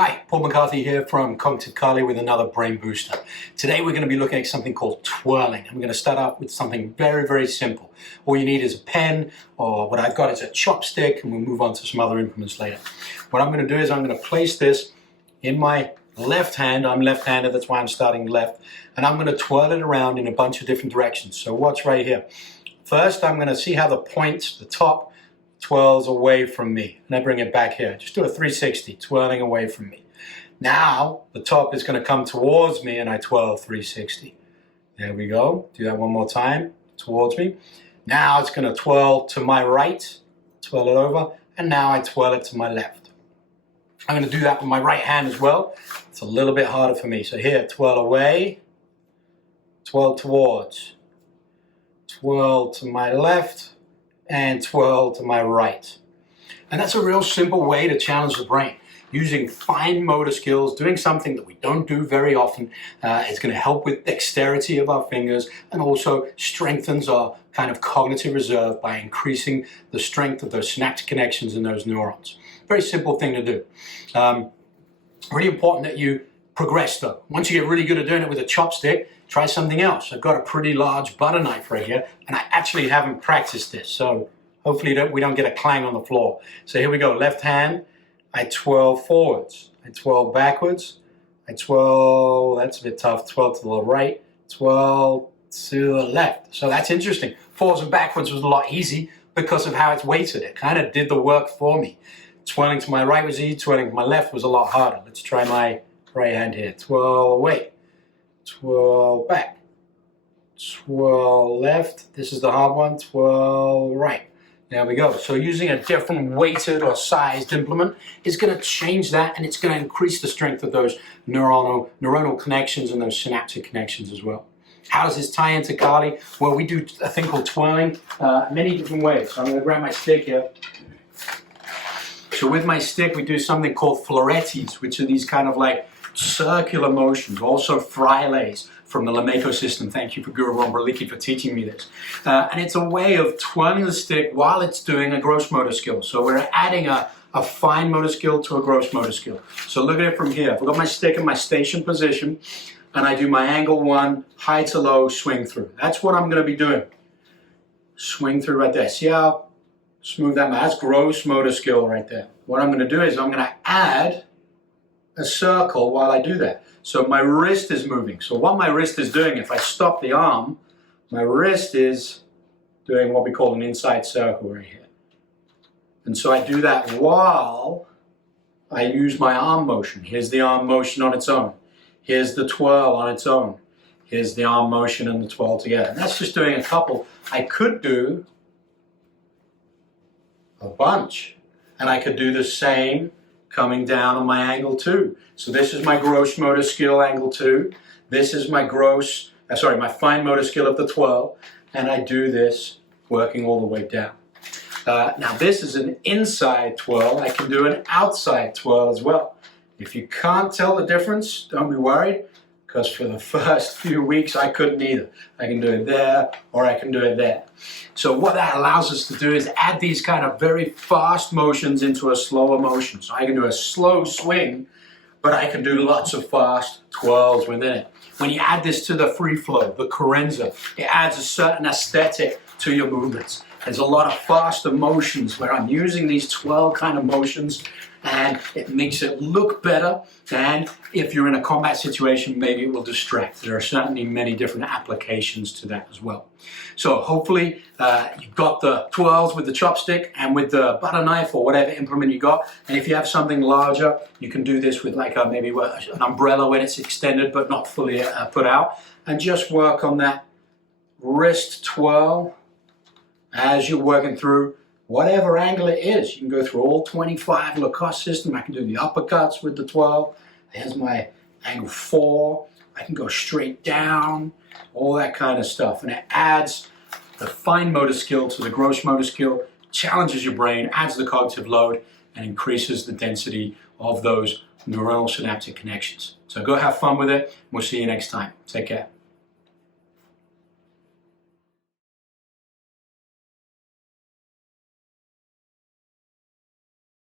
Hi, Paul McCarthy here from Cognitive Carly with another brain booster. Today we're going to be looking at something called twirling. I'm going to start off with something very, very simple. All you need is a pen, or what I've got is a chopstick, and we'll move on to some other implements later. What I'm going to do is I'm going to place this in my left hand. I'm left-handed, that's why I'm starting left. And I'm going to twirl it around in a bunch of different directions. So watch right here. First, I'm going to see how the point, the top, twirls away from me, and I bring it back here. Just do a 360, twirling away from me. Now the top is going to come towards me, and I twirl 360. There we go. Do that one more time, towards me. Now it's going to twirl to my right, twirl it over, and now I twirl it to my left. I'm going to do that with my right hand as well. It's a little bit harder for me. So here, twirl away, twirl towards, twirl to my left, and twirl to my right. And that's a real simple way to challenge the brain. Using fine motor skills, doing something that we don't do very often, is going to help with dexterity of our fingers and also strengthens our kind of cognitive reserve by increasing the strength of those synaptic connections in those neurons. Very simple thing to do. Really important that you progress though. Once you get really good at doing it with a chopstick, try something else. I've got a pretty large butter knife right here, and I actually haven't practiced this, so hopefully we don't get a clang on the floor. So here we go, left hand, I twirl forwards, I twirl backwards, I twirl, that's a bit tough, twirl to the right, twirl to the left. So that's interesting. Forwards and backwards was a lot easy because of how it's weighted. It kind of did the work for me. Twirling to my right was easy, twirling to my left was a lot harder. Let's try my right hand here. Twirl away, twirl back, twirl left. This is the hard one. Twirl right. There we go. So using a different weighted or sized implement is going to change that, and it's going to increase the strength of those neuronal connections and those synaptic connections as well. How does this tie into Carly? Well, we do a thing called twirling many different ways. So I'm going to grab my stick here. So with my stick, we do something called florettis, which are these kind of like circular motions, also frailes from the Lameko system. Thank you for Guru Romberliki for teaching me this. And it's a way of twirling the stick while it's doing a gross motor skill. So we're adding a fine motor skill to a gross motor skill. So look at it from here. I've got my stick in my station position, and I do my angle 1, high to low, swing through. That's what I'm going to be doing. Swing through right there. See how smooth that, that's gross motor skill right there. What I'm going to do is I'm going to add a circle while I do that. So my wrist is moving. So what my wrist is doing, if I stop the arm, my wrist is doing what we call an inside circle right here. And so I do that while I use my arm motion. Here's the arm motion on its own. Here's the twirl on its own. Here's the arm motion and the twirl together. And that's just doing a couple. I could do a bunch. And I could do the same coming down on my angle 2. So this is my gross motor skill, angle 2. This is my my fine motor skill of the twirl. And I do this working all the way down. Now this is an inside twirl. I can do an outside twirl as well. If you can't tell the difference, don't be worried, because for the first few weeks I couldn't either. I can do it there, or I can do it there. So what that allows us to do is add these kind of very fast motions into a slower motion. So I can do a slow swing, but I can do lots of fast twirls within it. When you add this to the free flow, the carenza, it adds a certain aesthetic to your movements. There's a lot of faster motions where I'm using these twirl kind of motions, and it makes it look better. And if you're in a combat situation, maybe it will distract. There are certainly many different applications to that as well. So hopefully you've got the twirls with the chopstick and with the butter knife or whatever implement you got. And if you have something larger, you can do this with like maybe an umbrella when it's extended but not fully put out. And just work on that wrist twirl as you're working through whatever angle it is. You can go through all 25 Lacoste system. I can do the uppercuts with the twirl. There's my angle 4. I can go straight down, all that kind of stuff. And it adds the fine motor skill to the gross motor skill, challenges your brain, adds the cognitive load, and increases the density of those neuronal synaptic connections. So go have fun with it. We'll see you next time. Take care.